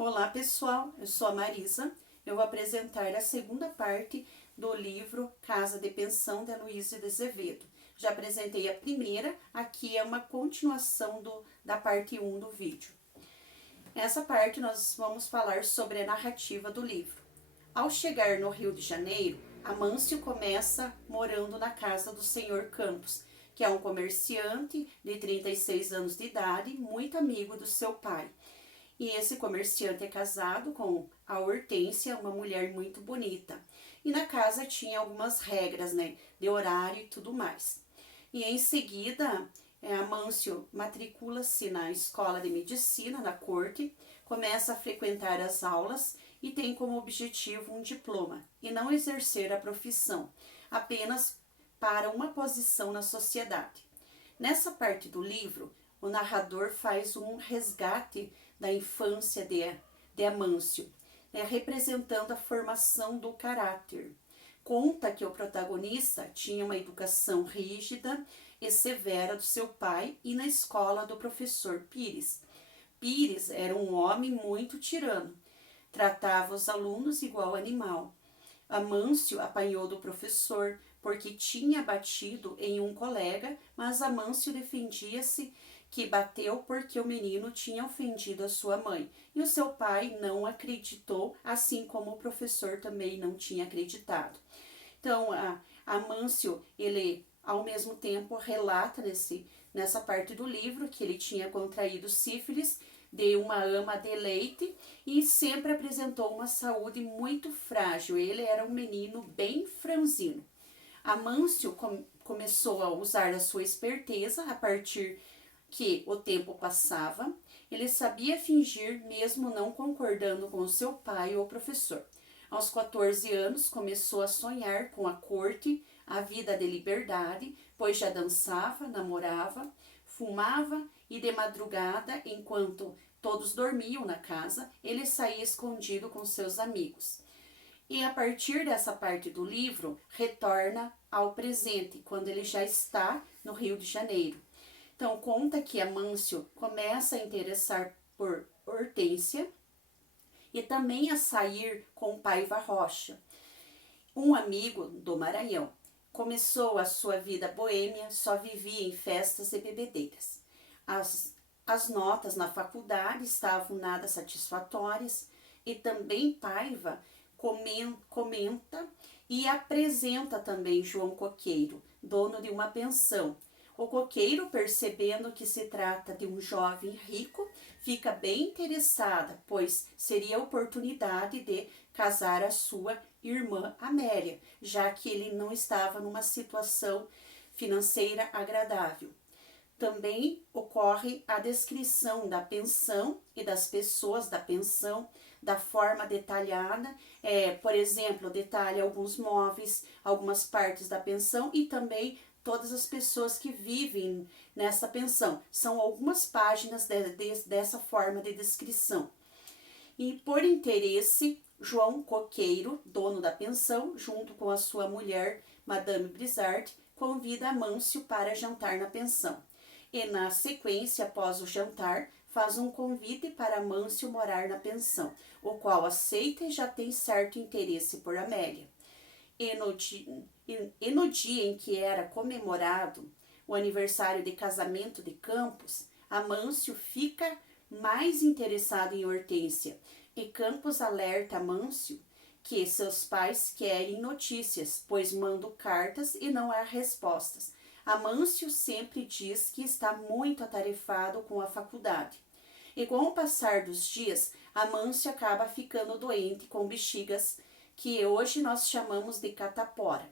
Olá pessoal, eu sou a Marisa. Eu vou apresentar a segunda parte do livro Casa de Pensão de Aloísio de Azevedo. Já apresentei a primeira, aqui é uma continuação da parte 1 do vídeo. Nessa parte nós vamos falar sobre a narrativa do livro. Ao chegar no Rio de Janeiro, Amâncio começa morando na casa do senhor Campos, que é um comerciante de 36 anos de idade, muito amigo do seu pai. E esse comerciante é casado com a Hortência, uma mulher muito bonita. E na casa tinha algumas regras, né, de horário e tudo mais. E em seguida, Amâncio matricula-se na escola de medicina, na corte, começa a frequentar as aulas e tem como objetivo um diploma e não exercer a profissão, apenas para uma posição na sociedade. Nessa parte do livro, o narrador faz um resgate da infância de Amâncio, representando a formação do caráter. Conta que o protagonista tinha uma educação rígida e severa do seu pai e na escola do professor Pires. Pires era um homem muito tirano, tratava os alunos igual animal. Amâncio apanhou do professor porque tinha batido em um colega, mas Amâncio defendia-se que bateu porque o menino tinha ofendido a sua mãe. E o seu pai não acreditou, assim como o professor também não tinha acreditado. Então, Amâncio, ele ao mesmo tempo relata nessa parte do livro que ele tinha contraído sífilis de uma ama de leite e sempre apresentou uma saúde muito frágil. Ele era um menino bem franzino. Amâncio começou a usar a sua esperteza a partir que o tempo passava. Ele sabia fingir mesmo não concordando com o seu pai ou professor. Aos 14 anos começou a sonhar com a corte, a vida de liberdade, pois já dançava, namorava, fumava e de madrugada, enquanto todos dormiam na casa, ele saía escondido com seus amigos. E a partir dessa parte do livro, retorna ao presente, quando ele já está no Rio de Janeiro. Então, conta que Amâncio começa a interessar por Hortência e também a sair com Paiva Rocha, um amigo do Maranhão. Começou a sua vida boêmia, só vivia em festas e bebedeiras. As notas na faculdade estavam nada satisfatórias e também Paiva comenta e apresenta também João Coqueiro, dono de uma pensão. O coqueiro, percebendo que se trata de um jovem rico, fica bem interessada, pois seria a oportunidade de casar a sua irmã Amélia, já que ele não estava numa situação financeira agradável. Também ocorre a descrição da pensão e das pessoas da pensão, da forma detalhada, por exemplo, detalha alguns móveis, algumas partes da pensão e também todas as pessoas que vivem nessa pensão. São algumas páginas dessa forma de descrição. E por interesse, João Coqueiro, dono da pensão, junto com a sua mulher, Madame Brizard, convida Amâncio para jantar na pensão. E na sequência, após o jantar, faz um convite para Amâncio morar na pensão, o qual aceita e já tem certo interesse por Amélia. E no dia em que era comemorado o aniversário de casamento de Campos, Amâncio fica mais interessado em Hortência e Campos alerta Amâncio que seus pais querem notícias, pois mandam cartas e não há respostas. Amâncio sempre diz que está muito atarefado com a faculdade. E com o passar dos dias, Amâncio acaba ficando doente com bexigas, que hoje nós chamamos de catapora.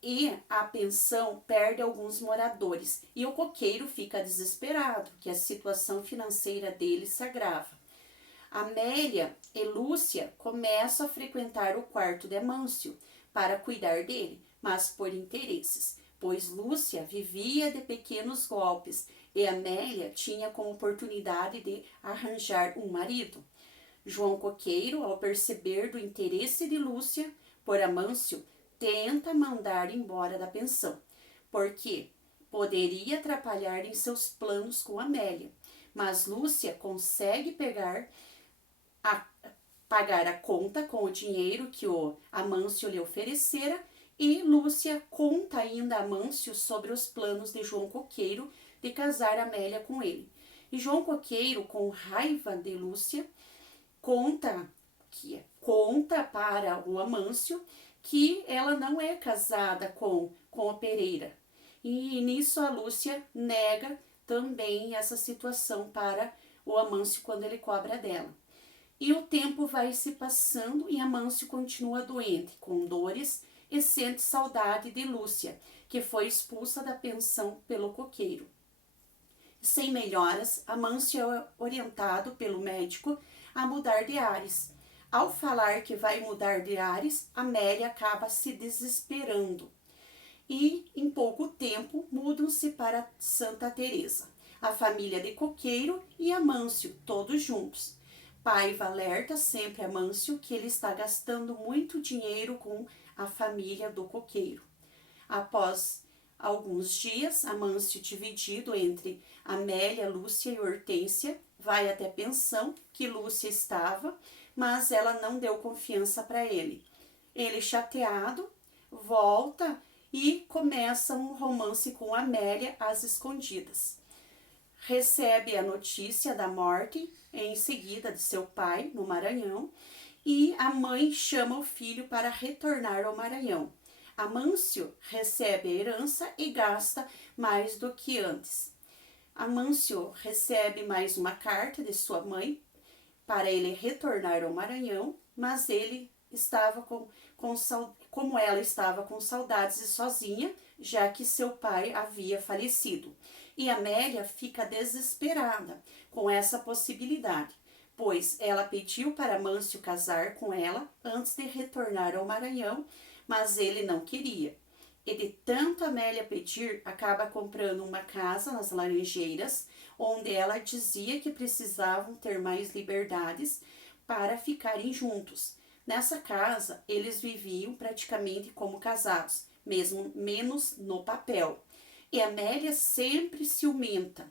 E a pensão perde alguns moradores e o coqueiro fica desesperado, que a situação financeira dele se agrava. Amélia e Lúcia começam a frequentar o quarto de Amâncio para cuidar dele, mas por interesses, pois Lúcia vivia de pequenos golpes e Amélia tinha como oportunidade de arranjar um marido. João Coqueiro, ao perceber do interesse de Lúcia por Amâncio, tenta mandar embora da pensão, porque poderia atrapalhar em seus planos com Amélia. Mas Lúcia consegue pegar a pagar a conta com o dinheiro que o Amâncio lhe oferecera, e Lúcia conta ainda a Amâncio sobre os planos de João Coqueiro de casar Amélia com ele. E João Coqueiro, com raiva de Lúcia, conta para o Amâncio que ela não é casada com o Pereira. E nisso a Lúcia nega também essa situação para o Amâncio quando ele cobra dela. E o tempo vai se passando e Amâncio continua doente, com dores, e sente saudade de Lúcia, que foi expulsa da pensão pelo coqueiro. Sem melhoras, Amâncio é orientado pelo médico a mudar de ares. Ao falar que vai mudar de ares, Amélia acaba se desesperando. E, em pouco tempo, mudam-se para Santa Teresa, a família de Coqueiro e Amâncio, todos juntos. Paiva alerta sempre Amâncio que ele está gastando muito dinheiro com a família do Coqueiro. Após alguns dias, Amâncio, dividido entre Amélia, Lúcia e Hortência, vai até a pensão que Lúcia estava, mas ela não deu confiança para ele. Ele, chateado, volta e começa um romance com Amélia às escondidas. Recebe a notícia da morte em seguida de seu pai no Maranhão e a mãe chama o filho para retornar ao Maranhão. Amâncio recebe a herança e gasta mais do que antes. Amâncio recebe mais uma carta de sua mãe para ele retornar ao Maranhão, mas ele estava como ela estava com saudades e sozinha, já que seu pai havia falecido. E Amélia fica desesperada com essa possibilidade, pois ela pediu para Amâncio casar com ela antes de retornar ao Maranhão, mas ele não queria. E de tanto Amélia pedir, acaba comprando uma casa nas Laranjeiras, onde ela dizia que precisavam ter mais liberdades para ficarem juntos. Nessa casa, eles viviam praticamente como casados, mesmo menos no papel. E Amélia sempre ciumenta,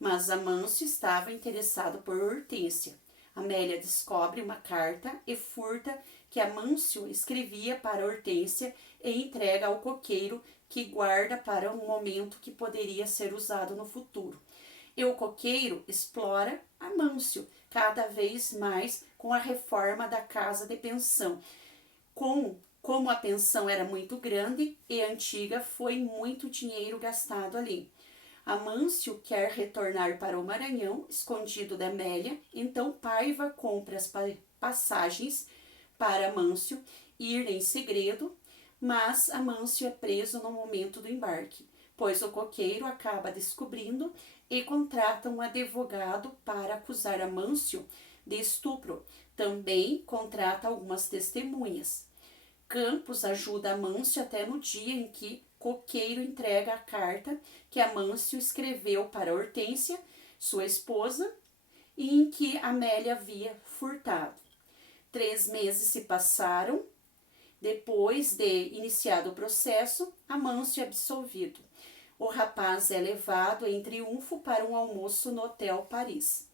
mas Amâncio estava interessado por Hortência. Amélia descobre uma carta e furta que Amâncio escrevia para Hortência e entrega ao coqueiro, que guarda para um momento que poderia ser usado no futuro. E o coqueiro explora Amâncio cada vez mais com a reforma da casa de pensão. Como a pensão era muito grande e antiga, foi muito dinheiro gastado ali. Amâncio quer retornar para o Maranhão, escondido da Amélia, então Paiva compra as passagens para Amâncio ir em segredo, mas Amâncio é preso no momento do embarque, pois o coqueiro acaba descobrindo e contrata um advogado para acusar Amâncio de estupro. Também contrata algumas testemunhas. Campos ajuda Amâncio até no dia em que Coqueiro entrega a carta que Amâncio escreveu para Hortência, sua esposa, e em que Amélia havia furtado. 3 meses se passaram. Depois de iniciado o processo, Amâncio é absolvido. O rapaz é levado em triunfo para um almoço no Hotel Paris.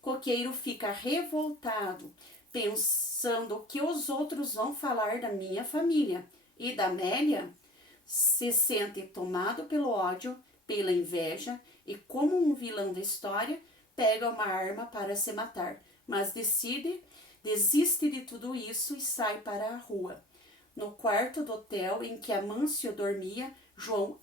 Coqueiro fica revoltado, pensando que os outros vão falar da minha família, e da Amélia se sente tomado pelo ódio, pela inveja, e como um vilão da história, pega uma arma para se matar, mas desiste de tudo isso e sai para a rua. No quarto do hotel em que Amâncio dormia, João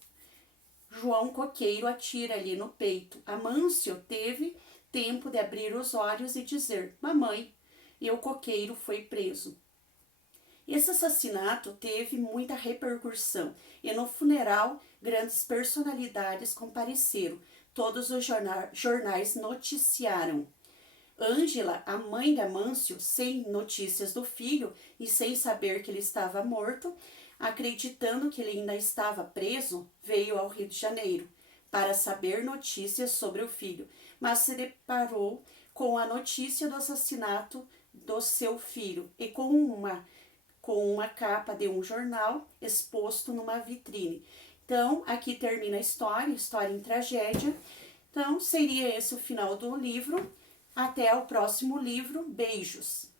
Coqueiro atira-lhe no peito. Amâncio teve tempo de abrir os olhos e dizer: "Mamãe", e o coqueiro foi preso. Esse assassinato teve muita repercussão e no funeral grandes personalidades compareceram. Todos os jornais noticiaram. Ângela, a mãe de Amâncio, sem notícias do filho e sem saber que ele estava morto, acreditando que ele ainda estava preso, veio ao Rio de Janeiro para saber notícias sobre o filho, mas se deparou com a notícia do assassinato do seu filho e com uma capa de um jornal exposto numa vitrine. Então, aqui termina a história em tragédia. Então, seria esse o final do livro. Até o próximo livro. Beijos!